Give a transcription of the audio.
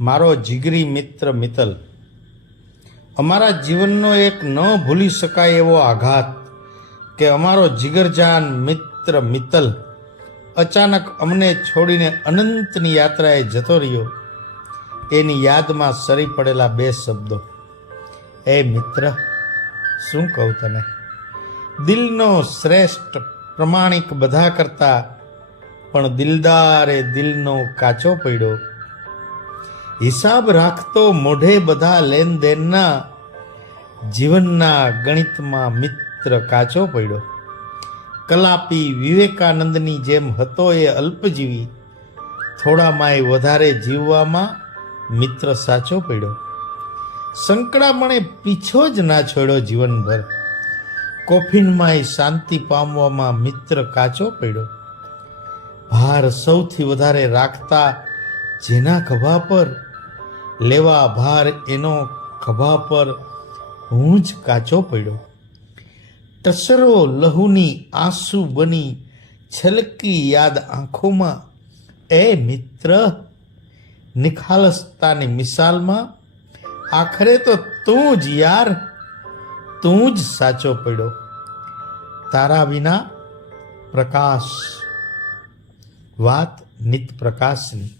મારો જીગરી મિત્ર મિત્તલ, અમારા જીવનનો એક ન ભૂલી શકાય એવો આઘાત કે અમારો જીગરજાન મિત્ર મિત્તલ અચાનક અમને છોડીને અનંતની યાત્રાએ જતો રહ્યો. એની યાદમાં સરી પડેલા બે શબ્દો, એ મિત્ર, શું કહું તને, દિલનો શ્રેષ્ઠ પ્રમાણિક બધા કરતા પણ દિલદારે દિલનો કાચો પડ્યો. હિસાબ રાખતો મોઢે બધા લેનદેનના, જીવનના ગણિતમાં મિત્ર કાચો પડ્યો. કલાપી વિવેકાનંદની જેમ હતો એ અલ્પજીવી, થોડામાંય વધારે જીવવામાં મિત્ર સાચો પડ્યો. સંકળામણે પીછો જ ના છોડ્યો જીવનભર, કોફીનમાંય શાંતિ પામવામાં મિત્ર કાચો પડ્યો. ભાર સૌથી વધારે રાખતા જેના ખભા પર, લેવા ભાર એનો ખભા પર હું જ કાચો પડ્યો. ટસરો લહુની આંસુ બની છલકી યાદ આંખોમાં, એ મિત્ર, નિખાલસતાની મિસાલમાં આખરે તો તું જ યાર, તું જ સાચો પડ્યો. તારા વિના પ્રકાશ. વાત નિત પ્રકાશની.